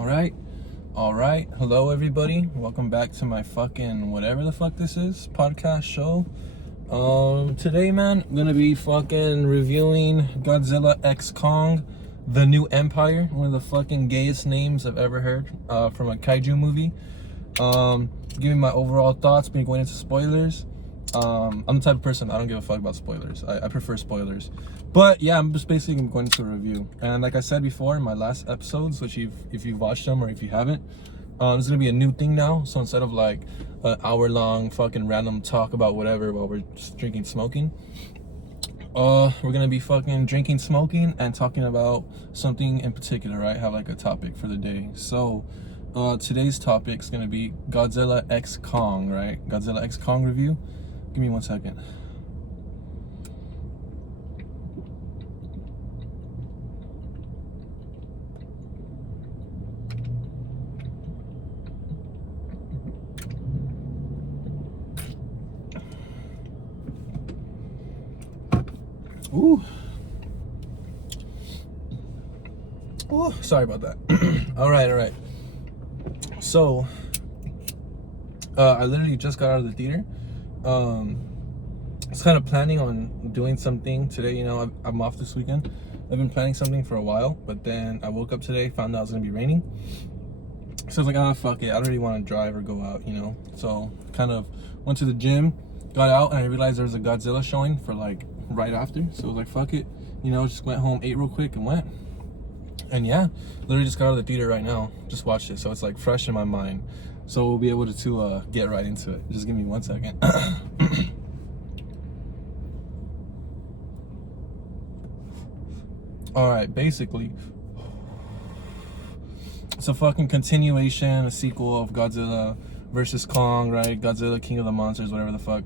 All right. Hello, everybody. Welcome back to my fucking whatever the fuck this is podcast show. Today, man, I'm gonna be fucking reviewing Godzilla X Kong, The New Empire, one of the fucking gayest names I've ever heard from a kaiju movie. Giving my overall thoughts, being going into spoilers. I'm the type of person I don't give a fuck about spoilers. I prefer spoilers. But yeah, I'm just basically going into a review. And like I said before in my last episodes, which if you've watched them or if you haven't, there's gonna be a new thing now. So instead of like an hour-long fucking random talk about whatever while we're just drinking, smoking, we're gonna be fucking drinking, smoking, and talking about something in particular, right? Have like a topic for the day. So today's topic is gonna be Godzilla X Kong, right? Godzilla X Kong review. Give me 1 second. Ooh. Ooh, sorry about that. All right. So, I literally just got out of the theater. I was kind of planning on doing something today. You know, I'm off this weekend. I've been planning something for a while, but then I woke up today, found out it was gonna be raining. So I was like, oh, fuck it. I don't really want to drive or go out, you know? So kind of went to the gym, got out, and I realized there was a Godzilla showing for like right after. So I was like, fuck it. You know, just went home, ate real quick, and went. And yeah, literally just got out of the theater right now. Just watched it. So it's like fresh in my mind. So we'll be able to get right into it. Just give me 1 second. All right, basically, it's a fucking continuation, a sequel of Godzilla versus Kong, right? Godzilla, King of the Monsters, whatever the fuck.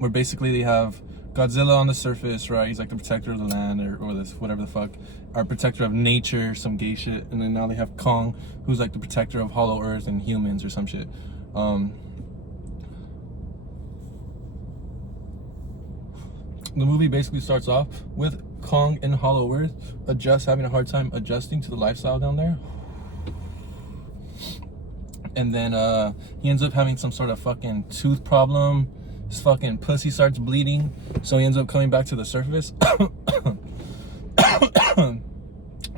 Where basically they have Godzilla on the surface, right? He's like the protector of the land or this, whatever the fuck. Our protector of nature, some gay shit. And then now they have Kong, who's like the protector of Hollow Earth and humans or some shit. The movie basically starts off with Kong in Hollow Earth having a hard time adjusting to the lifestyle down there. And then he ends up having some sort of fucking tooth problem. His fucking pussy starts bleeding, so he ends up coming back to the surface.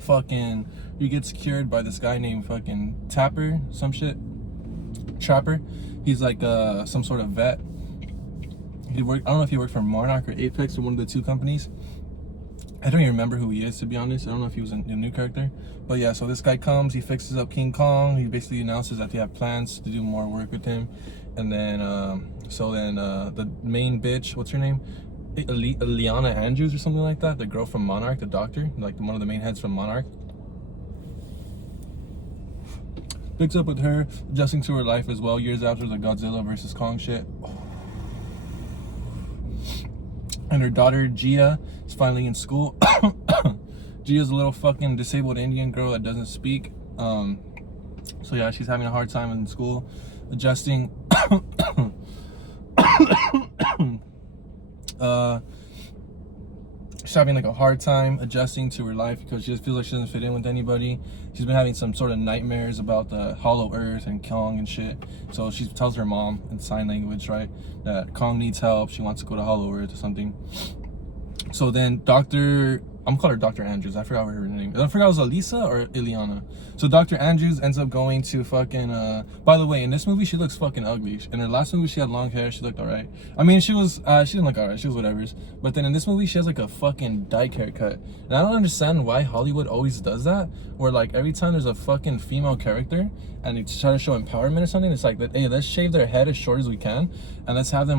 Fucking, he gets cured by this guy named fucking Tapper, some shit. Trapper. He's like some sort of vet. I don't know if he worked for Monarch or Apex or one of the two companies. I don't even remember who he is, to be honest. I don't know if he was a new character. But yeah, so this guy comes, he fixes up King Kong. He basically announces that they have plans to do more work with him. And then, the main bitch, what's her name? Liana Andrews or something like that. The girl from Monarch, the doctor, like one of the main heads from Monarch. Picks up with her, adjusting to her life as well, years after the Godzilla versus Kong shit. And her daughter, Gia, is finally in school. Gia's a little fucking disabled Indian girl that doesn't speak. So yeah, she's having a hard time in school, adjusting. She's having like a hard time adjusting to her life because she just feels like she doesn't fit in with anybody. She's been having some sort of nightmares about the Hollow Earth and Kong and shit. So she tells her mom in sign language, right, that Kong needs help. She wants to go to Hollow Earth or something. So then I'm calling her Dr. Andrews. I forgot her name. I forgot it was Elisa or Ileana. So Dr. Andrews ends up going to fucking, by the way, in this movie, she looks fucking ugly. In her last movie, she had long hair. She looked alright. I mean, she didn't look alright. She was whatever's. But then in this movie, she has like a fucking dyke haircut. And I don't understand why Hollywood always does that. Where like every time there's a fucking female character and they try to show empowerment or something, it's like, hey, let's shave their head as short as we can. And let's have the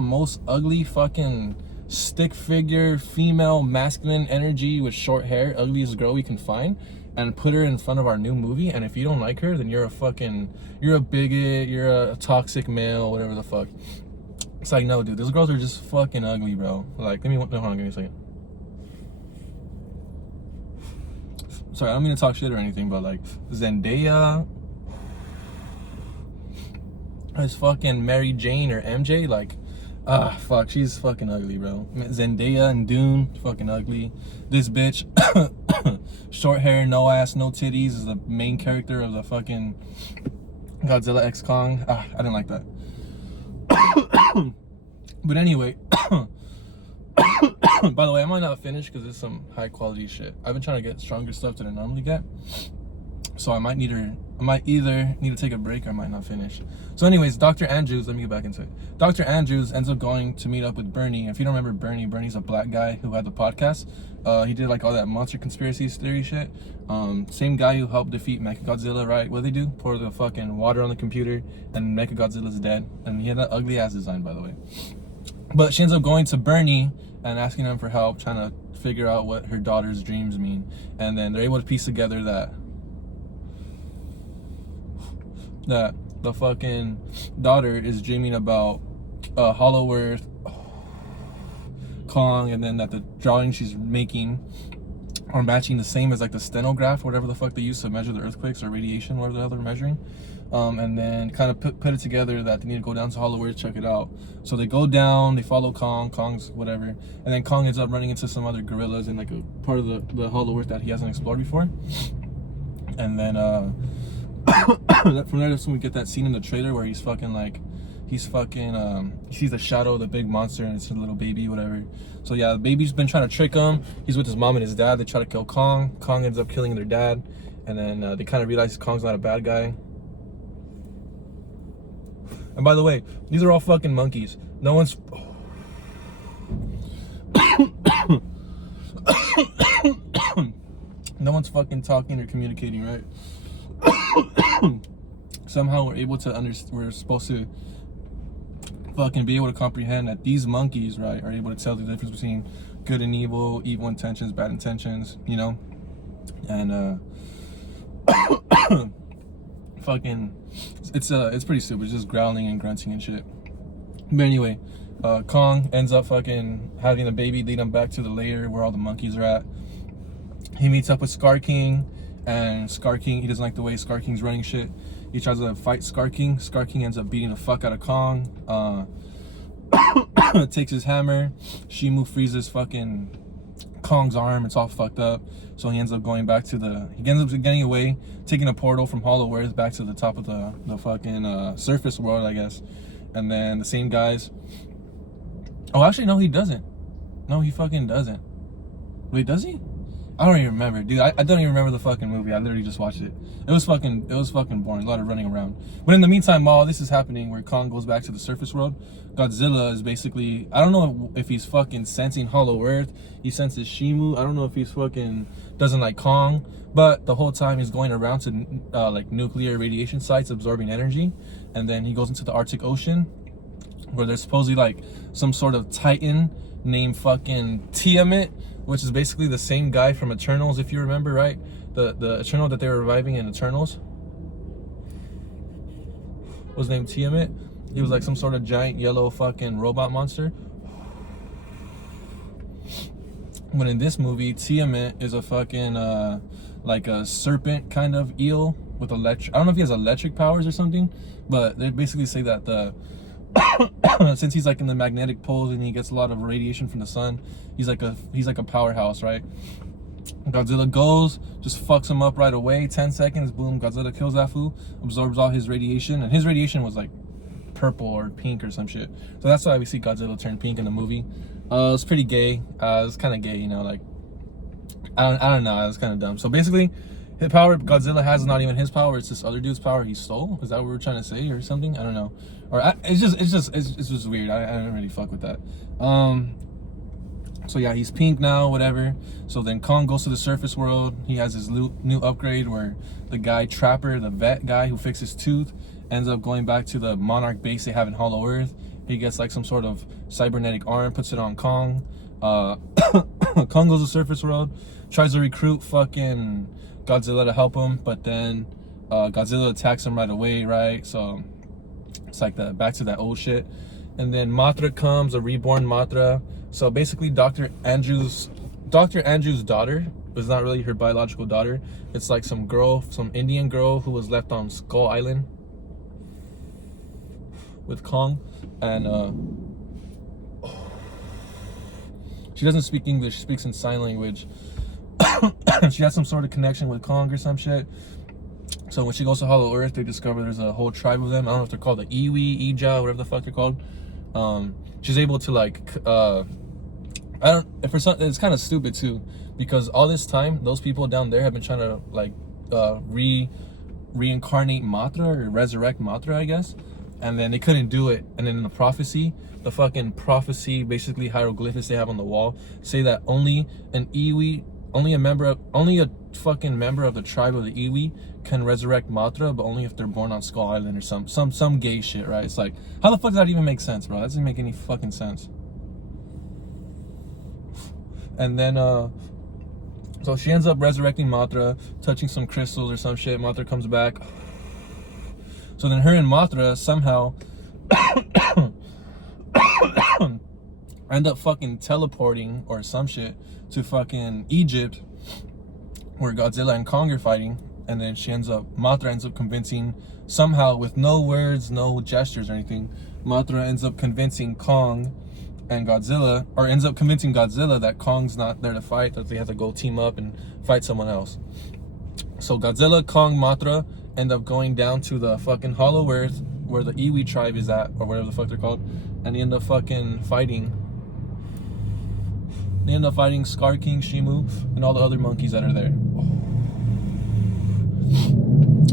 most ugly fucking stick figure, female, masculine energy with short hair, ugliest girl we can find, and put her in front of our new movie. And if you don't like her, then you're a bigot, you're a toxic male, whatever the fuck. It's like, no, dude, those girls are just fucking ugly, bro. Like, hold on, give me a second. Sorry, I don't mean to talk shit or anything, but like Zendaya, as fucking Mary Jane or MJ, like, fuck, she's fucking ugly, bro. Zendaya and Dune, fucking ugly. This bitch, short hair, no ass, no titties, is the main character of the fucking Godzilla X Kong. I didn't like that. But anyway, by the way, I might not finish because it's some high quality shit. I've been trying to get stronger stuff than I normally get, so I might either need to take a break or I might not finish. So anyways, Dr. Andrews, let me get back into it. Dr. Andrews ends up going to meet up with Bernie. If you don't remember Bernie, Bernie's a black guy who had the podcast. He did like all that monster conspiracy theory shit. Same guy who helped defeat Mechagodzilla, right? What they do? Pour the fucking water on the computer and Mechagodzilla's dead. And he had that ugly ass design, by the way. But she ends up going to Bernie and asking him for help, trying to figure out what her daughter's dreams mean. And then they're able to piece together that the fucking daughter is dreaming about Hollow Earth, Kong, and then that the drawing she's making are matching the same as like the stenograph, whatever the fuck they use to measure the earthquakes or radiation, whatever the hell they're measuring. And then kind of put it together that they need to go down to Hollow Earth, check it out. So they go down, they follow Kong's whatever, and then Kong ends up running into some other gorillas in like a part of the Hollow Earth that he hasn't explored before. And then from there, that's when we get that scene in the trailer where he sees the shadow of the big monster and it's a little baby, whatever. So yeah, the baby's been trying to trick him. He's with his mom and his dad. They try to kill Kong. Kong ends up killing their dad, and then they kind of realize Kong's not a bad guy. And by the way, these are all fucking monkeys. No one's no one's fucking talking or communicating, right? Somehow we're supposed to fucking be able to comprehend that these monkeys, right, are able to tell the difference between good and evil, evil intentions, bad intentions, you know? And fucking it's pretty stupid, just growling and grunting and shit. But anyway, Kong ends up fucking having a baby, lead him back to the lair where all the monkeys are at. He meets up with Scar King, and Scar King, he doesn't like the way Scar King's running shit. He tries to fight Scar King. Scar King ends up beating the fuck out of Kong. Takes his hammer. Shimu freezes fucking Kong's arm. It's all fucked up. So he ends up going back to he ends up getting away, taking a portal from Hollow Earth back to the top of the fucking surface world, I guess. And then the same guys. Oh, actually, no, he doesn't. No, he fucking doesn't. Wait, does he? I don't even remember, dude. I don't even remember the fucking movie. I literally just watched it. It was fucking boring. A lot of running around. But in the meantime, while this is happening, where Kong goes back to the surface world, Godzilla is basically, I don't know if he's fucking sensing Hollow Earth. He senses Shimu. I don't know if he's fucking doesn't like Kong. But the whole time he's going around to like nuclear radiation sites, absorbing energy. And then he goes into the Arctic Ocean, where there's supposedly like some sort of Titan named fucking Tiamat, which is basically the same guy from Eternals, if you remember, right? The Eternal that they were reviving in Eternals was named Tiamat. He was like some sort of giant yellow fucking robot monster. But in this movie, Tiamat is a fucking like a serpent kind of eel with electric. I don't know if he has electric powers or something, but they basically say that since he's like in the magnetic poles and he gets a lot of radiation from the sun, he's like a powerhouse, right? Godzilla goes, just fucks him up right away. 10 seconds, boom, Godzilla kills that fool, absorbs all his radiation, and his radiation was like purple or pink or some shit. So that's why we see Godzilla turn pink in the movie. It's pretty gay. It's kind of gay, you know, like I don't know. It's kind of dumb. So basically, the power Godzilla has is not even his power. It's this other dude's power he stole. Is that what we're trying to say or something? I don't know. It's just weird. I don't really fuck with that. So yeah, he's pink now, whatever. So then Kong goes to the surface world. He has his new upgrade where the guy Trapper, the vet guy who fixes tooth, ends up going back to the Monarch base they have in Hollow Earth. He gets like some sort of cybernetic arm, puts it on Kong. Kong goes to surface world, tries to recruit fucking Godzilla to help him, but then Godzilla attacks him right away, right? So it's like back to that old shit. And then Mothra comes, a reborn Mothra. So basically Dr. Andrews' daughter is not really her biological daughter. It's like some Indian girl who was left on Skull Island with Kong. And she doesn't speak English, she speaks in sign language. she has some sort of connection with Kong or some shit. So when she goes to Hollow Earth, they discover there's a whole tribe of them. I don't know if they're called the Iwi, Ija, whatever the fuck they're called. She's able to like, I don't. For some, it's kind of stupid too, because all this time those people down there have been trying to like reincarnate Matra or resurrect Matra, I guess, and then they couldn't do it. And then in the prophecy, the fucking prophecy, basically hieroglyphics they have on the wall, say that only an Iwi, only a fucking member of the tribe of the Iwi can resurrect Matra, but only if they're born on Skull Island or some gay shit, right? It's like, how the fuck does that even make sense, bro? That doesn't make any fucking sense. And then so she ends up resurrecting Matra, touching some crystals or some shit. Matra comes back. So then her and Matra somehow end up fucking teleporting or some shit to fucking Egypt, where Godzilla and Kong are fighting. And then Matra ends up convincing, somehow with no words, no gestures or anything, Matra ends up convincing Kong and Godzilla, or ends up convincing Godzilla that Kong's not there to fight, that they have to go team up and fight someone else. So Godzilla, Kong, Matra end up going down to the fucking Hollow Earth where the Iwi tribe is at, or whatever the fuck they're called, and they end up fucking fighting. They end up fighting Scar King, Shimu, and all the other monkeys that are there.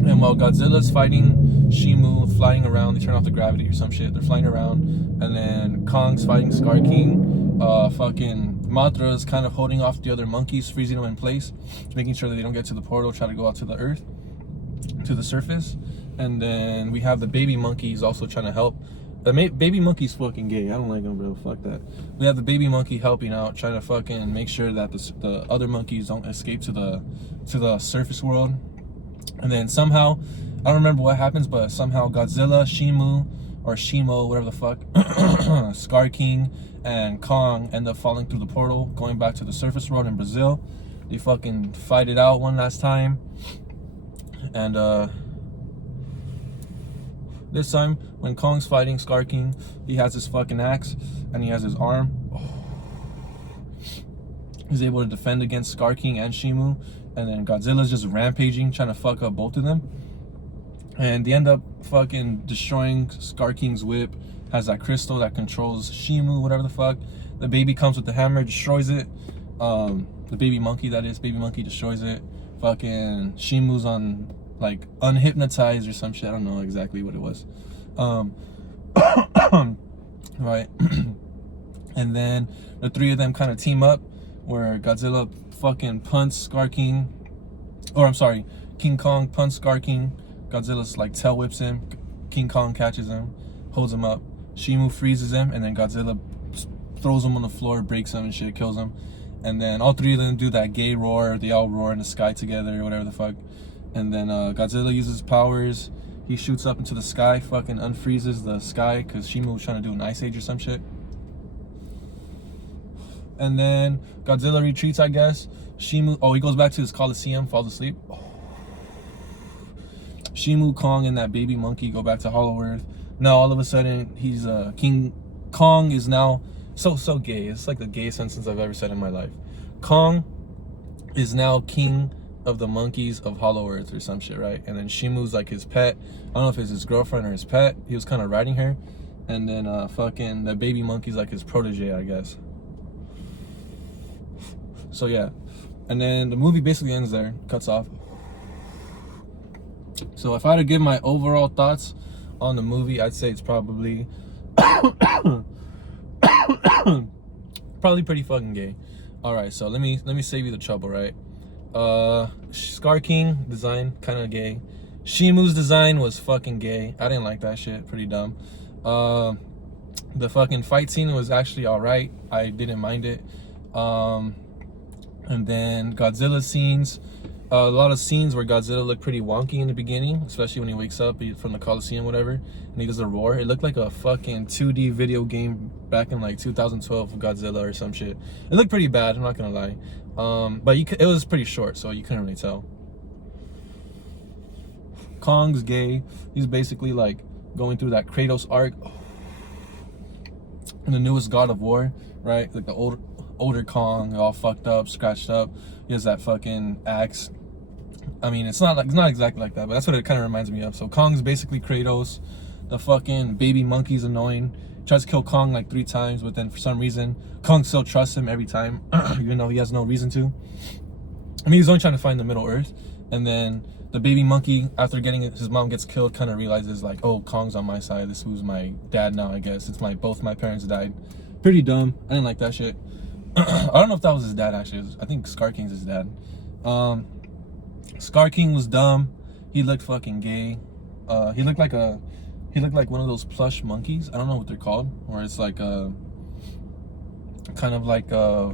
And while Godzilla's fighting Shimu, flying around, they turn off the gravity or some shit. They're flying around, and then Kong's fighting Scar King. Fucking Matra's kind of holding off the other monkeys, freezing them in place, making sure that they don't get to the portal, try to go out to the earth, to the surface. And then we have the baby monkeys also trying to help. The baby monkey's fucking gay. I don't like him, bro. Fuck that. We have the baby monkey helping out, trying to fucking make sure that the other monkeys don't escape to the surface world. And then somehow, I don't remember what happens, but somehow Godzilla, Shimu, or Shimo, whatever the fuck, Scar King, and Kong end up falling through the portal, going back to the surface world in Brazil. They fucking fight it out one last time. And this time, when Kong's fighting Scar King, he has his fucking axe, and he has his arm. He's able to defend against Scar King and Shimu. And then Godzilla's just rampaging, trying to fuck up both of them. And they end up fucking destroying Scar King's whip. Has that crystal that controls Shimu, whatever the fuck. The baby comes with the hammer, destroys it. The baby monkey, that is. Baby monkey destroys it. Fucking Shimu's on, like, unhypnotized or some shit. I don't know exactly what it was. Right. And then the three of them kind of team up, where Godzilla fucking punts Scar King, or I'm sorry, King Kong punts Scar King. Godzilla's like tail whips him. King Kong catches him, holds him up. Shimu freezes him, and then Godzilla throws him on the floor, breaks him and shit, kills him. And then all three of them do that gay roar. They all roar in the sky together, or whatever the fuck. And then Godzilla uses powers. He shoots up into the sky, fucking unfreezes the sky, because Shimu was trying to do an ice age or some shit. And then Godzilla retreats, I guess. Shimu, he goes back to his Coliseum, falls asleep. Shimu, Kong, and that baby monkey go back to Hollow Earth. Now all of a sudden, he's King Kong is now so gay. It's like the gayest sentence I've ever said in my life. Kong is now king of the monkeys of Hollow Earth or some shit, right? And then Shimu's like his pet. I don't know if it's his girlfriend or his pet. He was kind of riding her. And then fucking the baby monkey's like his protege, I guess. So yeah, and then the movie basically ends there, cuts off. So if I had to give my overall thoughts on the movie, I'd say it's probably probably pretty fucking gay. All right, so let me save you the trouble, right? Scar King design kind of gay. Shimu's design was fucking gay. I didn't like that shit, pretty dumb. The fucking fight scene was actually all right. I didn't mind it. And then Godzilla scenes, a lot of scenes where Godzilla looked pretty wonky in the beginning, especially when he wakes up from the Coliseum, whatever, and he does a roar. It looked like a fucking 2D video game back in like 2012 of Godzilla or some shit. It looked pretty bad, I'm not gonna lie. But it was pretty short, so you couldn't really tell. Kong's gay. He's basically like going through that Kratos arc. And the newest God of War, right? Like the older Kong, all fucked up, scratched up. He has that fucking axe. I mean, it's not exactly like that, but that's what it kind of reminds me of. So Kong's basically Kratos. The fucking baby monkey's annoying. Tries to kill Kong like 3 times, but then for some reason, Kong still trusts him every time, even though he has no reason to. I mean, he's only trying to find the Middle Earth, and then the baby monkey, after getting his mom gets killed, kind of realizes like, oh, Kong's on my side. This who's my dad now, I guess. It's both my parents died. Pretty dumb. I didn't like that shit. I don't know if that was his dad actually. I think Scar King's his dad. Scar King was dumb. He looked fucking gay. He looked like one of those plush monkeys. I don't know what they're called. Or it's like a kind of like a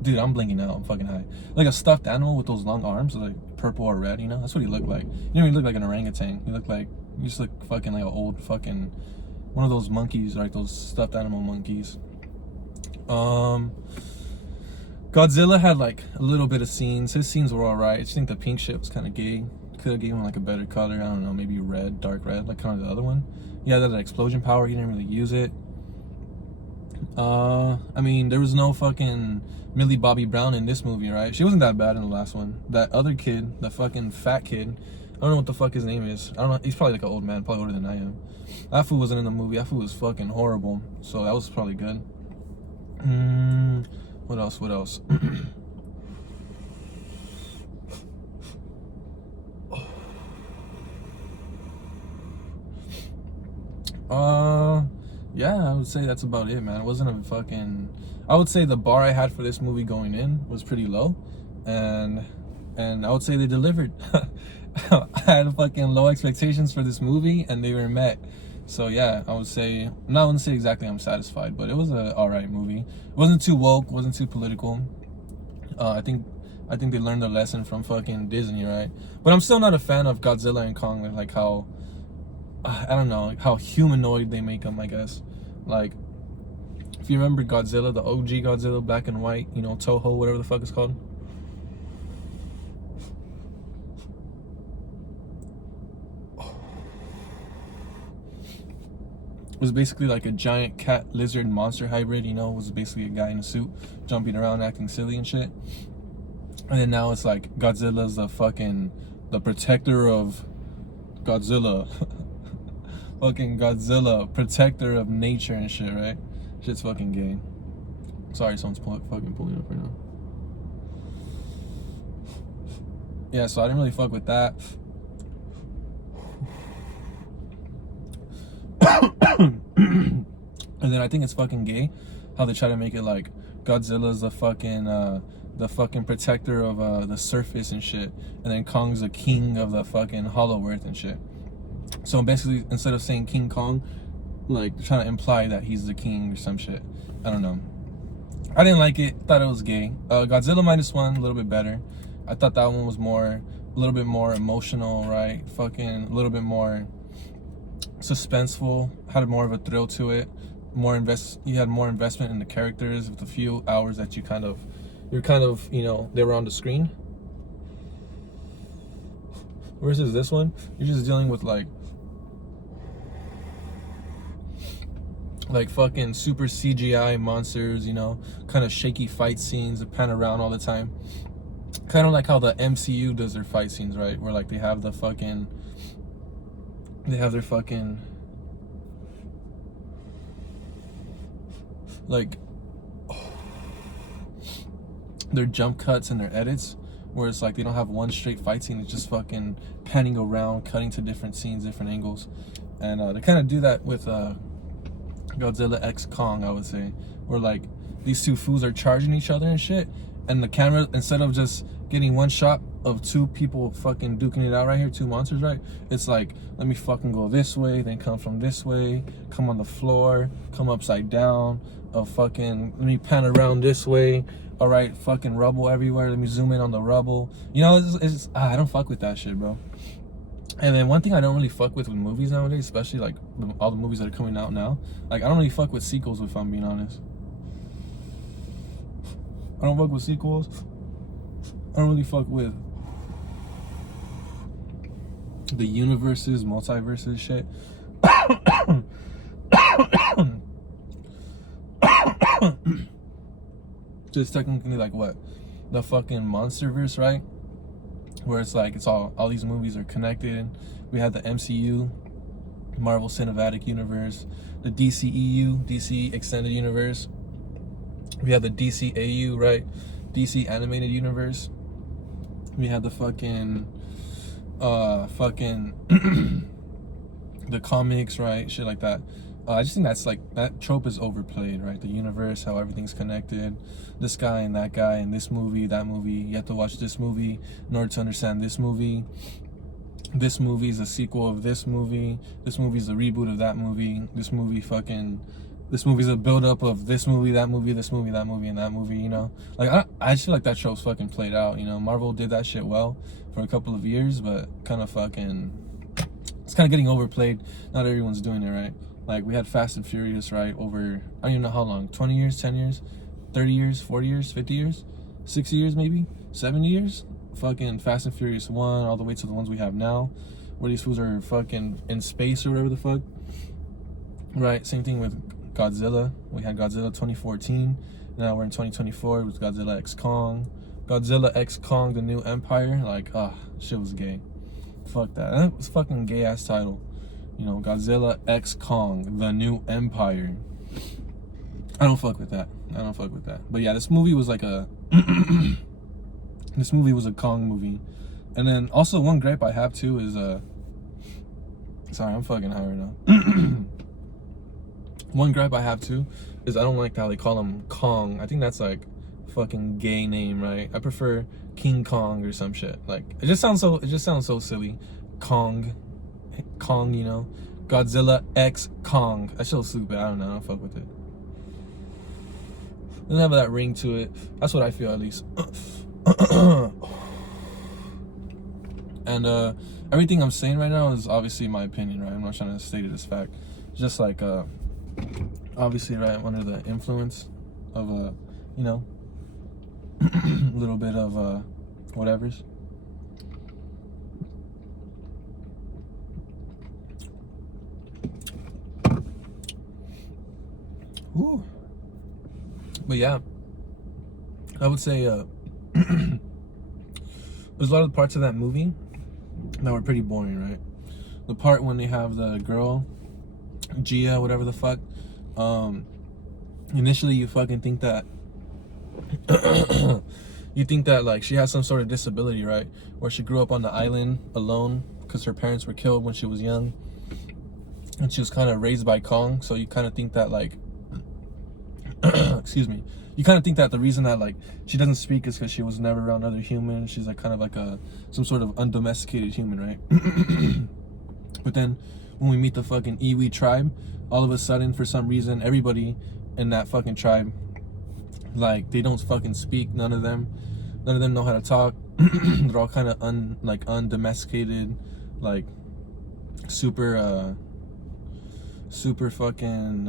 dude, I'm blinking out. I'm fucking high. Like a stuffed animal with those long arms, like purple or red. You know, that's what he looked like. He didn't even look like an orangutan. He just looked fucking like an old fucking one of those monkeys, like those stuffed animal monkeys. Godzilla had like a little bit of scenes. His scenes were alright. I just think the pink shit was kind of gay. Could have given him like a better color. I don't know, maybe red, dark red, like kind of the other one. Yeah, that explosion power. He didn't really use it. I mean, there was no fucking Millie Bobby Brown in this movie, right? She wasn't that bad in the last one. That other kid, the fucking fat kid, I don't know what the fuck his name is. I don't know. He's probably like an old man, probably older than I am. That fool wasn't in the movie. That fool was fucking horrible. So that was probably good. What else? What else? Yeah, I would say that's about it, man. It wasn't a fucking... I would say the bar I had for this movie going in was pretty low. And I would say they delivered. I had fucking low expectations for this movie, and they were met. So yeah, I wouldn't say exactly I'm satisfied, but it was a alright movie. It wasn't too woke, wasn't too political. I think they learned their lesson from fucking Disney, right? But I'm still not a fan of Godzilla and Kong, like how... I don't know, like how humanoid they make them, I guess. Like, if you remember Godzilla, the OG Godzilla, black and white, you know, Toho, whatever the fuck it's called. It was basically like a giant cat lizard monster hybrid, you know. It was basically a guy in a suit jumping around acting silly and shit. And then now it's like Godzilla's the protector of Godzilla. Fucking Godzilla, protector of nature and shit, right? Shit's fucking gay. Sorry, someone's fucking pulling up right now. Yeah, so I didn't really fuck with that. And then I think it's fucking gay how they try to make it like Godzilla's the fucking protector of the surface and shit, and then Kong's the king of the fucking Hollow Earth and shit. So basically, instead of saying King Kong, like trying to imply that he's the king or some shit. I don't know. I didn't like it. Thought it was gay. Godzilla -1, a little bit better. I thought that one was a little bit more emotional, right? Fucking a little bit more suspenseful. Had more of a thrill to it. You had more investment in the characters with a few hours that you're kind of, you know, they were on the screen. Versus this one, you're just dealing with like fucking super CGI monsters, you know, kind of shaky fight scenes that pan around all the time. Kind of like how the MCU does their fight scenes, right? Where like they have their fucking like their jump cuts and their edits, where it's like they don't have one straight fight scene. It's just fucking panning around, cutting to different scenes, different angles. And they kind of do that with Godzilla X Kong, I would say, where like these two fools are charging each other and shit, and the camera, instead of just getting one shot of two people fucking duking it out right here, two monsters, right? It's like, let me fucking go this way, then come from this way, come on the floor, come upside down, let me pan around this way. All right, fucking rubble everywhere. Let me zoom in on the rubble. You know, I don't fuck with that shit, bro. And then one thing I don't really fuck with movies nowadays, especially like all the movies that are coming out now, like I don't really fuck with sequels, if I'm being honest. I don't fuck with sequels. I don't really fuck with the universes, multiverses shit. Just technically like what? The fucking Monsterverse, right? Where it's like it's all these movies are connected. We have the MCU, Marvel Cinematic Universe, the DCEU, DC Extended Universe. We have the DCAU, right? DC Animated Universe. We have the fucking the comics, right? Shit like that. I just think that's like, that trope is overplayed, right? The universe, how everything's connected. This guy and that guy and this movie, that movie. You have to watch this movie in order to understand this movie. This movie is a sequel of this movie. This movie is a reboot of that movie. This movie's a build-up of this movie, that movie, this movie, that movie, and that movie, you know? Like, I just feel like that trope's fucking played out, you know? Marvel did that shit well for a couple of years, but kind of fucking... It's kind of getting overplayed. Not everyone's doing it, right? Like, we had Fast and Furious, right? Over, I don't even know how long. 20 years, 10 years, 30 years, 40 years, 50 years, 60 years maybe, 70 years? Fucking Fast and Furious 1, all the way to the ones we have now, where these fools are fucking in space or whatever the fuck. Right, same thing with Godzilla. We had Godzilla 2014. Now we're in 2024 with Godzilla X Kong. Godzilla X Kong, the New Empire. Like, shit was gay. Fuck that. That was a fucking gay ass title. You know, Godzilla X Kong, the New Empire. I don't fuck with that. But yeah, this movie was like a this movie was a Kong movie. And then also one gripe I have too is sorry, I'm fucking high right now. One gripe I have too is I don't like how they call him Kong. I think that's like fucking gay name, right? I prefer King Kong or some shit. Like, it just sounds so silly. Kong, you know? Godzilla X Kong. That's so stupid. I don't fuck with it. Doesn't have that ring to it. That's what I feel, at least. And everything I'm saying right now is obviously my opinion, right? I'm not trying to state it as fact. Just like obviously, right, under the influence of you know, a little bit of whatever's. Ooh. But yeah, I would say there's a lot of parts of that movie that were pretty boring, right? The part when they have the girl, Gia, whatever the fuck, initially you fucking think that you think that like she has some sort of disability, right? Where she grew up on the island alone because her parents were killed when she was young, and she was kind of raised by Kong. So you kind of think that like excuse me, you kind of think that the reason that like she doesn't speak is because she was never around other humans. She's like kind of like some sort of undomesticated human, right? But then when we meet the fucking Iwi tribe, all of a sudden, for some reason, everybody in that fucking tribe, like, they don't fucking speak. None of them know how to talk. They're all kind of undomesticated, like super fucking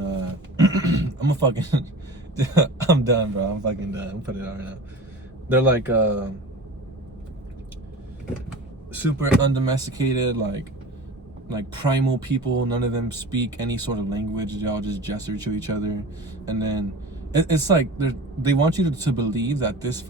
I'm done, bro. I'm fucking done. I'm putting it out right now. They're like super undomesticated, like primal people. None of them speak any sort of language. They all just gesture to each other. And then it's like they want you to believe that this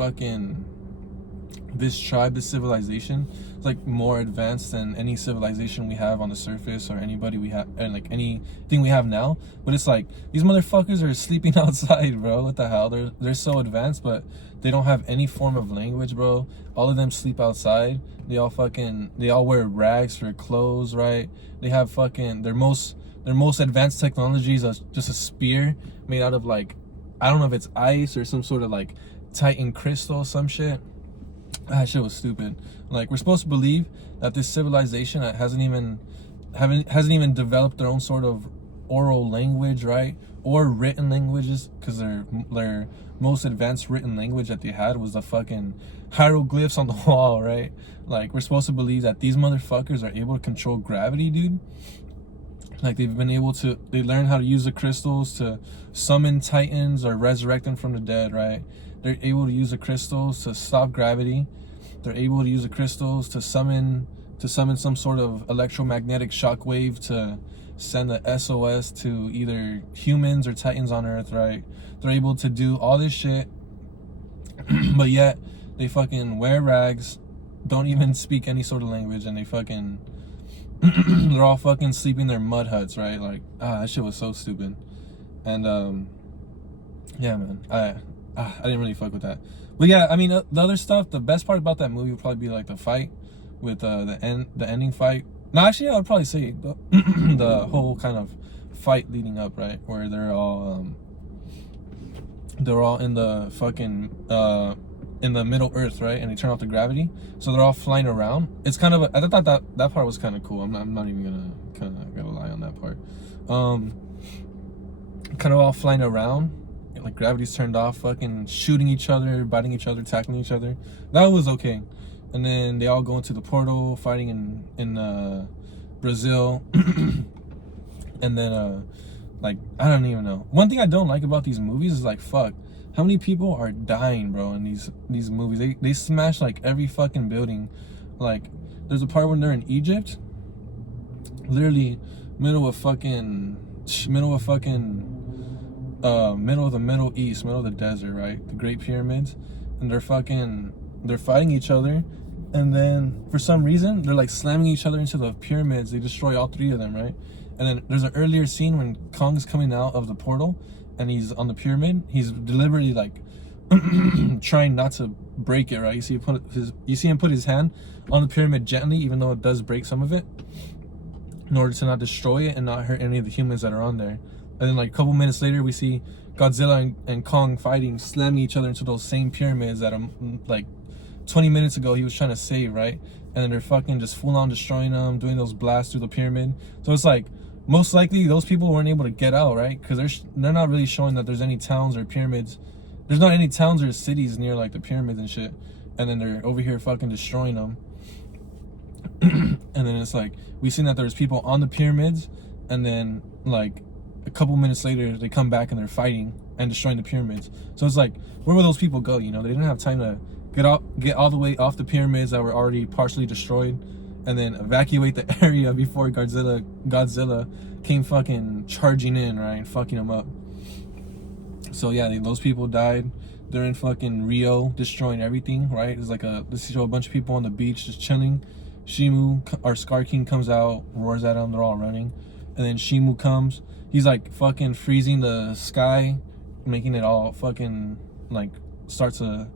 tribe, this civilization, is like more advanced than any civilization we have on the surface, or anybody we have, and like anything we have now. But it's like these motherfuckers are sleeping outside, bro. What the hell? They're so advanced, but they don't have any form of language, bro. All of them sleep outside. They all wear rags for clothes, right? They have their most advanced technologies are just a spear made out of like, I don't know if it's ice or some sort of like Titan crystal, some shit. That shit was stupid. Like, we're supposed to believe that this civilization hasn't even developed their own sort of oral language, right? Or written languages, because their most advanced written language that they had was the fucking hieroglyphs on the wall, right? Like, we're supposed to believe that these motherfuckers are able to control gravity, dude. Like, they learn how to use the crystals to summon titans or resurrect them from the dead, right? They're able to use the crystals to stop gravity. They're able to use the crystals to summon some sort of electromagnetic shockwave to send a SOS to either humans or titans on Earth, right? They're able to do all this shit But yet they fucking wear rags, don't even speak any sort of language, and they fucking they're all fucking sleeping in their mud huts, right? Like, that shit was so stupid. And yeah, man, I didn't really fuck with that. But yeah, I mean, the other stuff, the best part about that movie would probably be like the fight with the ending fight. No, actually, I would probably say the whole kind of fight leading up, right, where they're all in the fucking in the Middle Earth, right, and they turn off the gravity, so they're all flying around. It's kind of I thought that part was kind of cool. I'm not even gonna lie on that part. Kind of all flying around, like gravity's turned off, fucking shooting each other, biting each other, tackling each other. That was okay. And then they all go into the portal, fighting in Brazil. And then like, I don't even know. One thing I don't like about these movies is like, fuck, how many people are dying, bro, in these movies? They smash like every fucking building. Like, there's a part when they're in Egypt, literally middle of the Middle East, middle of the desert, right? The Great Pyramids, and they're fighting each other, and then for some reason they're like slamming each other into the pyramids. They destroy all three of them, right? And then there's an earlier scene when Kong's coming out of the portal, and he's on the pyramid. He's deliberately like trying not to break it, right? You see him put his hand on the pyramid gently, even though it does break some of it, in order to not destroy it and not hurt any of the humans that are on there. And then like a couple minutes later, we see Godzilla and Kong fighting, slamming each other into those same pyramids that like 20 minutes ago he was trying to save, right? And then they're fucking just full on destroying them, doing those blasts through the pyramid. So it's like, most likely those people weren't able to get out, right? Because they're not really showing that there's any towns or pyramids. There's not any towns or cities near like the pyramids and shit. And then they're over here fucking destroying them. And then it's like, we seen that there's people on the pyramids, and then like a couple minutes later they come back and they're fighting and destroying the pyramids. So it's like, where will those people go? You know, they didn't have time to get all the way off the pyramids that were already partially destroyed, and then evacuate the area before Godzilla came fucking charging in, right, and fucking them up. So yeah, those people died. They're in fucking Rio, destroying everything, right? It's like let's show a bunch of people on the beach just chilling. Shimu, our Scar King, comes out, roars at them, they're all running. And then Shimu comes, he's like fucking freezing the sky, making it all fucking like start to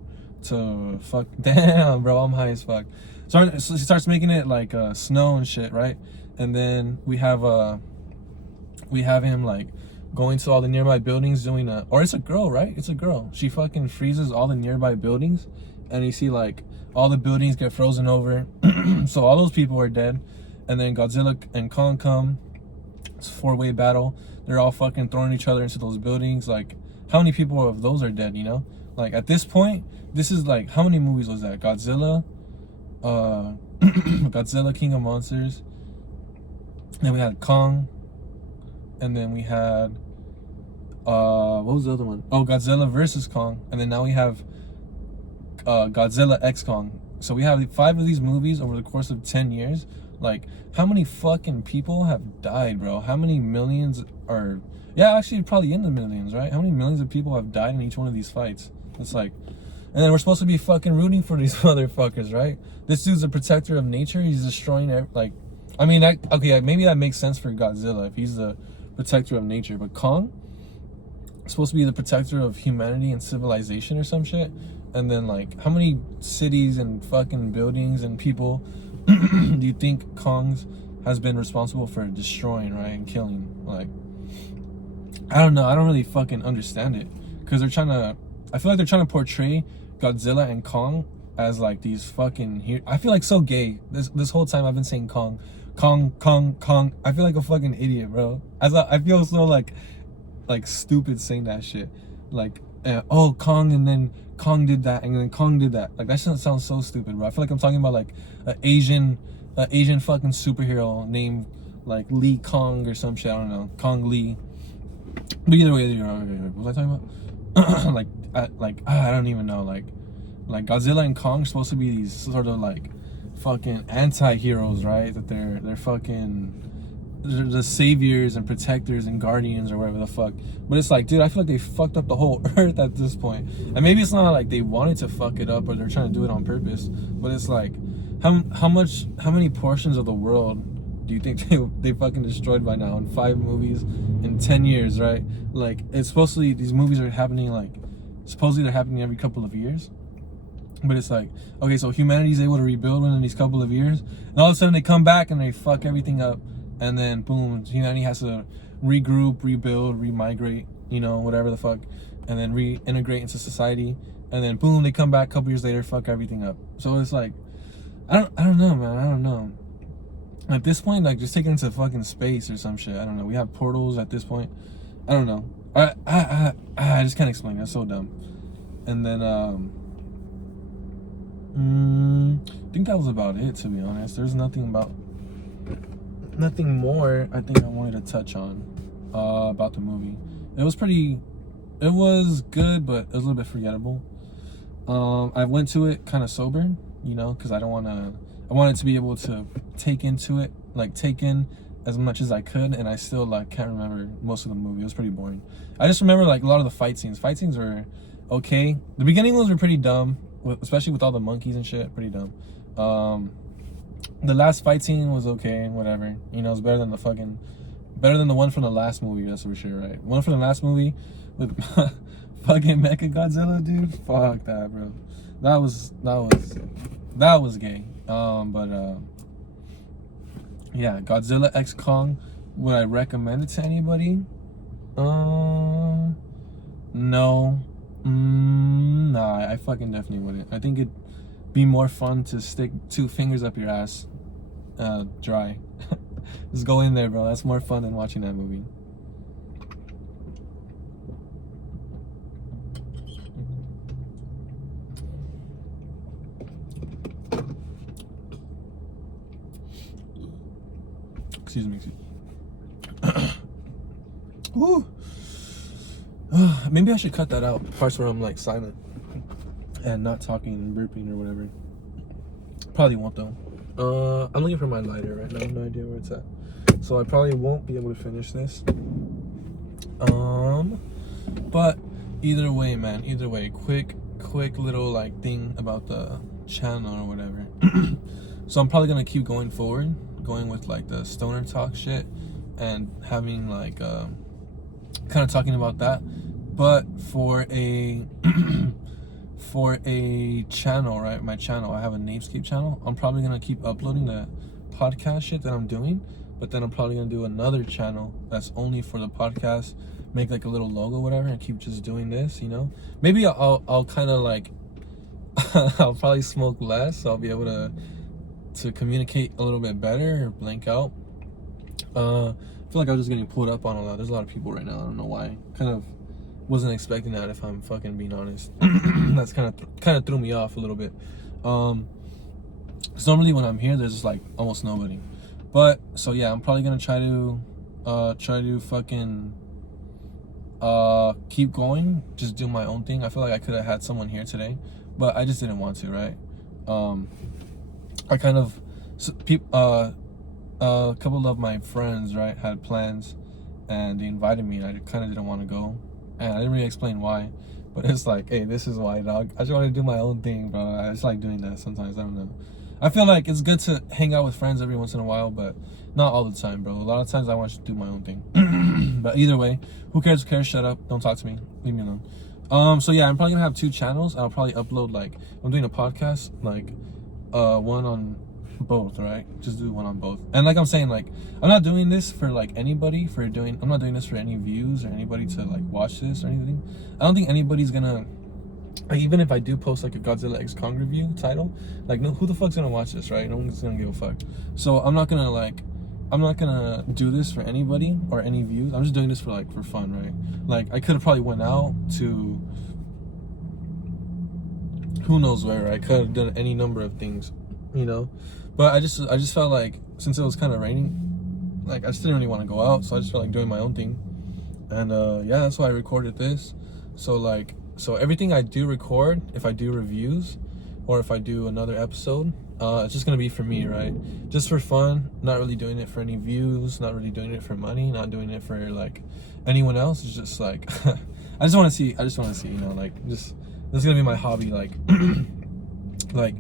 fuck. Damn, bro, I'm high as fuck. So he starts making it like snow and shit, right? And then we have him like going to all the nearby buildings doing or it's a girl, right? It's a girl. She fucking freezes all the nearby buildings, and you see like all the buildings get frozen over. So all those people are dead. And then Godzilla and Kong come. It's a 4-way battle. They're all fucking throwing each other into those buildings. Like, how many people of those are dead, you know? Like, at this point, this is like, how many movies was that? Godzilla, Godzilla, King of Monsters. Then we had Kong. And then we had, what was the other one? Oh, Godzilla versus Kong. And then now we have Godzilla X Kong. So we have 5 of these movies over the course of 10 years. Like, how many fucking people have died, bro? How many millions are... Yeah, actually, probably in the millions, right? How many millions of people have died in each one of these fights? It's like... And then we're supposed to be fucking rooting for these motherfuckers, right? This dude's a protector of nature. He's destroying... like... I mean, okay, maybe that makes sense for Godzilla if he's the protector of nature. But Kong is supposed to be the protector of humanity and civilization or some shit. And then, like, how many cities and fucking buildings and people do you think Kong's has been responsible for destroying, right, and killing? Like, I don't know. I don't really fucking understand it. Because they're trying to... I feel like they're trying to portray Godzilla and Kong as, like, these fucking... I feel like so gay. This whole time I've been saying Kong. Kong. I feel like a fucking idiot, bro. I feel so, like stupid saying that shit. Like, oh, Kong, and then Kong did that, and then Kong did that. Like, that shit sounds so stupid, bro. I feel like I'm talking about like an Asian fucking superhero named like Lee Kong or some shit. I don't know, Kong Lee. But either way, what was I talking about? I don't even know. Like Godzilla and Kong are supposed to be these sort of like fucking anti-heroes, right? That they're fucking the saviors and protectors and guardians or whatever the fuck. But it's like, dude, I feel like they fucked up the whole earth at this point. And maybe it's not like they wanted to fuck it up or they're trying to do it on purpose. But it's like, how many portions of the world do you think they fucking destroyed by now in 5 movies in 10 years, right? Like, it's supposedly, these movies are happening, like, supposedly they're happening every couple of years. But it's like, okay, so humanity's able to rebuild within these couple of years, and all of a sudden they come back and they fuck everything up, and then boom, humanity has to regroup, rebuild, remigrate, you know, whatever the fuck, and then reintegrate into society, and then boom, they come back a couple years later, fuck everything up. So it's like, I don't know, man, I don't know. At this point, like, just take it into fucking space or some shit. I don't know. We have portals at this point. I don't know. I just can't explain it. It's so dumb. And then I think that was about it, to be honest. There's nothing more I think I wanted to touch on about the movie. It was good, but it was a little bit forgettable. I went to it kind of sober, you know, because I wanted to be able to take in as much as I could, and I still like can't remember most of the movie. It was pretty boring. I just remember like a lot of the fight scenes. Fight scenes were okay. The beginning ones were pretty dumb, especially with all the monkeys and shit. Pretty dumb. The last fight scene was okay, whatever. You know, it's better than the one from the last movie. That's for sure, right? One from the last movie with fucking Mecha Godzilla, dude. Fuck that, bro. That was gay. Yeah, Godzilla X Kong. Would I recommend it to anybody? No. Nah, I fucking definitely wouldn't. I think it'd be more fun to stick 2 fingers up your ass, dry. Just go in there, bro. That's more fun than watching that movie. Excuse me. Woo. Maybe I should cut that out. Parts where I'm like silent and not talking and burping or whatever. Probably won't though. I'm looking for my lighter right now. I have no idea where it's at. So I probably won't be able to finish this. But either way, man. Either way, quick little like thing about the channel or whatever. So I'm probably gonna keep going with like the stoner talk shit and having like kind of talking about that, but for a channel, right? My channel, I have a NapesCape channel. I'm probably gonna keep uploading the podcast shit that I'm doing, but then I'm probably gonna do another channel that's only for the podcast, make like a little logo, whatever, and keep just doing this, you know. Maybe I'll kind of like I'll probably smoke less, so I'll be able to communicate a little bit better or blank out. I feel like I was just getting pulled up on a lot. There's a lot of people right now. I don't know why. Kind of wasn't expecting that, if I'm fucking being honest. That's kind of threw me off a little bit. So normally when I'm here, there's just like almost nobody. But so yeah, I'm probably gonna try to fucking keep going, just do my own thing. I feel like I could have had someone here today, but I just didn't want to, right? I kind of a couple of my friends, right, had plans and they invited me and I kind of didn't want to go, and I didn't really explain why, but it's like, hey, this is why, dog. I just want to do my own thing, bro. I just like doing that sometimes. I don't know. I feel like it's good to hang out with friends every once in a while, but not all the time, bro. A lot of times I want to do my own thing. But either way, who cares? Shut up. Don't talk to me. Leave me alone. So yeah, I'm probably gonna have 2 channels. I'll probably upload, like, I'm doing a podcast, like one on both, right? Just do one on both. And like I'm saying, like, I'm not doing this for like anybody I'm not doing this for any views or anybody to like watch this or anything. I don't think anybody's gonna, like, even if I do post like a Godzilla X Kong review title, like, no, who the fuck's gonna watch this, right? No one's gonna give a fuck. So I'm not gonna do this for anybody or any views. I'm just doing this for fun, right? Like, I could have probably went out to who knows where. I could have done any number of things, you know. But I just felt like, since it was kind of raining, like, I just didn't really want to go out, so I just felt like doing my own thing. And yeah, that's why I recorded this. So everything I do record, if I do reviews, or if I do another episode. It's just gonna be for me, right? Just for fun. Not really doing it for any views. Not really doing it for money. Not doing it for like anyone else. It's just like I just want to see. You know, like just this is gonna be my hobby. Like like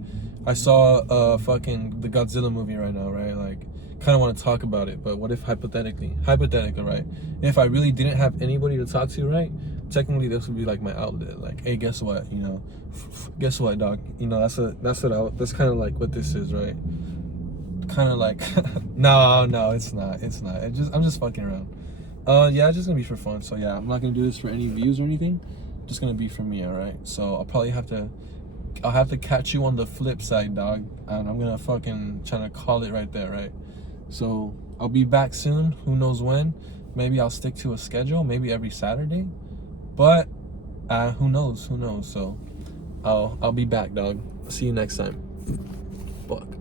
I saw fucking the Godzilla movie right now, right? Like kind of want to talk about it, but what if hypothetically, right? If I really didn't have anybody to talk to, right? Technically, this would be like my outlet. Like, hey, guess what? You know, guess what, dog? You know, that's kind of like what this is, right? Kind of like, no, it's not. I'm just fucking around. Yeah, it's just gonna be for fun. So yeah, I'm not gonna do this for any views or anything. Just gonna be for me, all right? So I'll have to catch you on the flip side, dog. And I'm gonna fucking try to call it right there, right? So I'll be back soon. Who knows when? Maybe I'll stick to a schedule. Maybe every Saturday. But who knows? So I'll be back, dog. See you next time. Fuck.